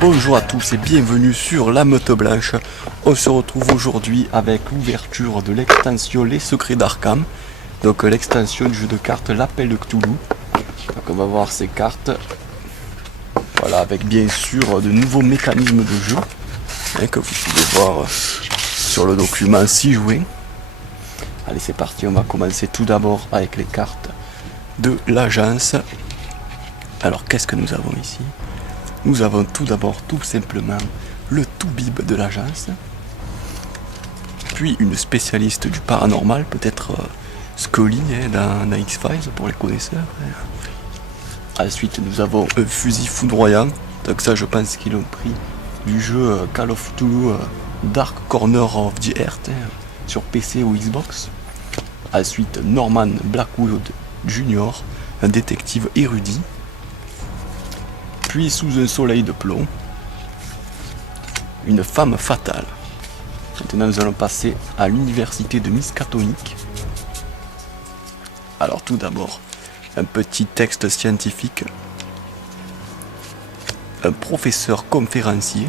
Bonjour à tous et bienvenue sur la Meute Blanche. On se retrouve aujourd'hui avec l'ouverture de l'extension Les Secrets d'Arkham. Donc l'extension du jeu de cartes L'Appel de Cthulhu. Donc on va voir ces cartes. Voilà, avec bien sûr de nouveaux mécanismes de jeu que vous pouvez voir sur le document 6 jouets. Allez, c'est parti, on va commencer tout d'abord avec les cartes de l'agence. Alors qu'est-ce que nous avons ici ? Nous avons tout d'abord tout simplement le Toubib de l'agence, puis une spécialiste du paranormal, peut-être Scully dans X-Files pour les connaisseurs. Ensuite nous avons un fusil foudroyant, donc ça je pense qu'ils l'ont pris du jeu Call of Cthulhu Dark Corner of the Earth sur PC ou Xbox. Ensuite Norman Blackwood Jr., un détective érudit. Puis sous un soleil de plomb, une femme fatale. Maintenant nous allons passer à l'université de Miskatonic. Alors tout d'abord, un petit texte scientifique. Un professeur conférencier.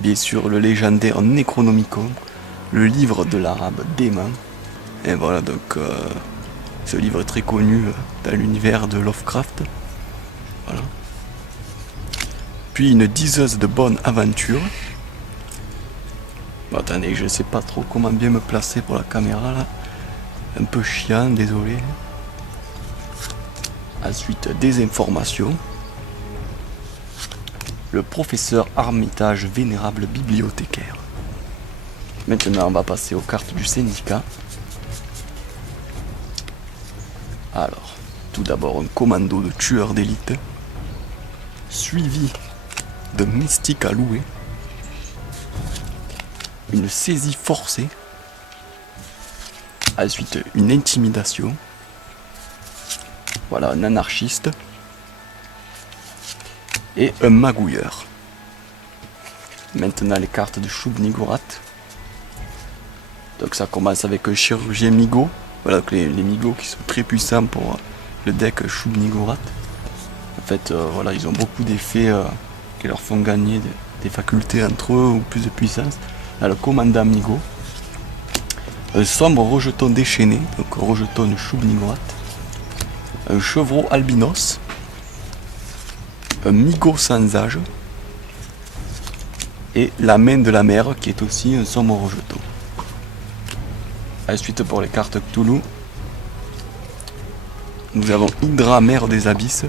Bien sûr le légendaire Necronomicon, le livre de l'arabe dément. Et voilà donc... ce livre est très connu dans l'univers de Lovecraft. Voilà. Puis une diseuse de bonne aventure. Bon, attendez, je ne sais pas trop comment bien me placer pour la caméra là. Un peu chiant, désolé. Ensuite, des informations. Le professeur Armitage, vénérable bibliothécaire. Maintenant, on va passer aux cartes du syndicat. Alors, tout d'abord un commando de tueurs d'élite, suivi de mystiques à louer, une saisie forcée, ensuite une intimidation, voilà un anarchiste, et un magouilleur. Maintenant les cartes de Shub-Niggurath. Donc ça commence avec un chirurgien Migo. Voilà, les Migos qui sont très puissants pour le deck Shub-Niggurath. En fait, voilà, ils ont beaucoup d'effets qui leur font gagner des facultés entre eux ou plus de puissance. Là, le commandant Migo. Un sombre rejeton déchaîné, donc rejeton de Shub-Niggurath. Un chevreau albinos. Un Migo sans âge. Et la main de la mer qui est aussi un sombre rejeton. Ensuite pour les cartes Cthulhu, nous avons Hydra, mère des abysses.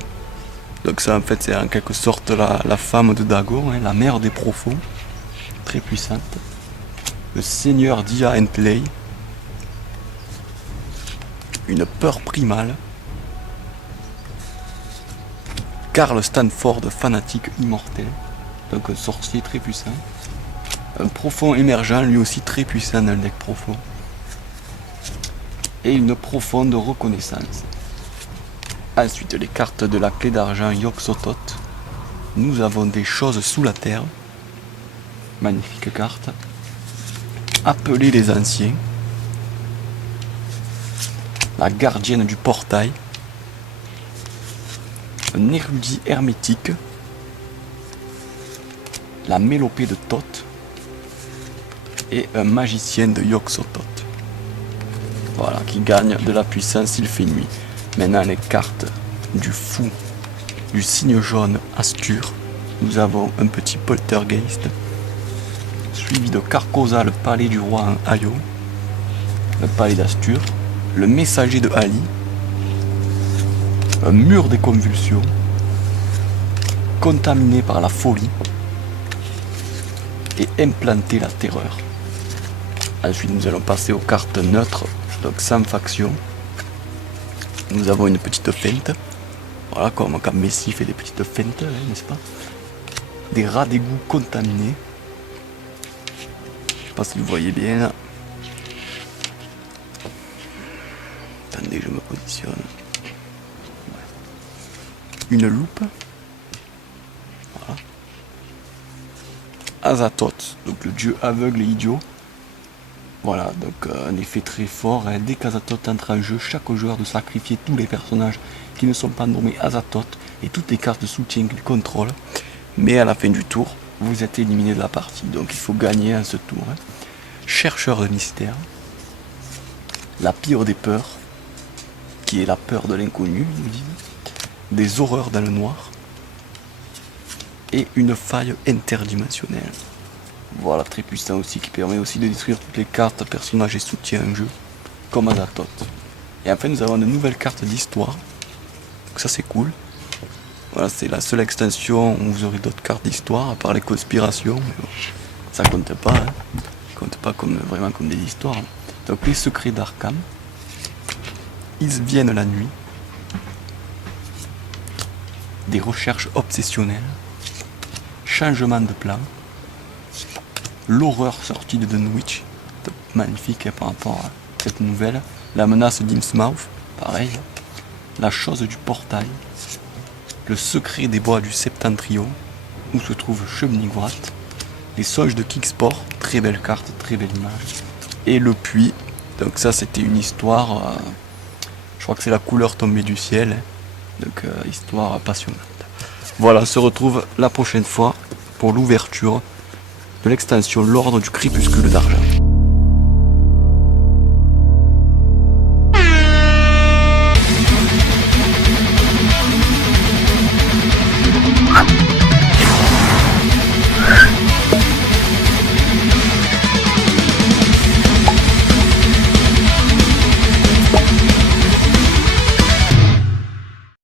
Donc ça en fait c'est en quelque sorte la femme de Dagon, la mère des profonds, très puissante. Le seigneur Dia Entley, une peur primale. Karl Stanford, fanatique immortel, donc un sorcier très puissant. Un profond émergent, lui aussi très puissant dans le deck profond. Et une profonde reconnaissance. Ensuite, les cartes de la clé d'argent Yog-Sothoth. Nous avons des choses sous la terre. Magnifique carte. Appeler les anciens. La gardienne du portail. Un érudit hermétique. La mélopée de Thoth. Et un magicien de Yog-Sothoth. Voilà, qui gagne de la puissance il fait nuit. Maintenant les cartes du fou, du cygne jaune Astur. Nous avons un petit poltergeist, suivi de Carcosa, le palais du roi en Ayo, le palais d'Astur, le messager de Ali, un mur des convulsions, contaminé par la folie, et implanter la terreur. Ensuite nous allons passer aux cartes neutres. Donc sans faction, nous avons une petite feinte. Voilà, comme quand Messi fait des petites feintes, n'est-ce pas? Des rats d'égout contaminés. Je sais pas si vous voyez bien là. Attendez, je me positionne. Une loupe. Voilà. Azathoth, donc le dieu aveugle et idiot. Voilà, donc un effet très fort. Hein. Dès qu'Azathoth entre en jeu, chaque joueur doit sacrifier tous les personnages qui ne sont pas nommés Azathoth et toutes les cartes de soutien qu'il contrôle. Mais à la fin du tour, vous êtes éliminé de la partie. Donc il faut gagner à ce tour. Hein. Chercheur de mystère. La pire des peurs, qui est la peur de l'inconnu, ils nous disent. Des horreurs dans le noir. Et une faille interdimensionnelle. Voilà, très puissant aussi, qui permet aussi de détruire toutes les cartes, personnages et soutiens en jeu, comme Azathoth. Et enfin, nous avons de nouvelles cartes d'histoire. Donc ça, c'est cool. Voilà, c'est la seule extension où vous aurez d'autres cartes d'histoire, à part les conspirations. Mais bon, ça compte pas, hein. Ça compte pas comme, vraiment comme des histoires. Donc les secrets d'Arkham. Ils viennent la nuit. Des recherches obsessionnelles. Changement de plan. L'horreur sortie de Dunwich, magnifique par rapport à cette nouvelle. La menace d'Innsmouth, pareil. La chose du portail. Le secret des bois du Septentrion, où se trouve Chemnigwrath. Les songes de Kicksport, très belle carte, très belle image. Et le puits, donc ça c'était une histoire, je crois que c'est la couleur tombée du ciel. Donc histoire passionnante. Voilà, on se retrouve la prochaine fois pour l'ouverture de l'extension L'Ordre du Crépuscule d'Argent.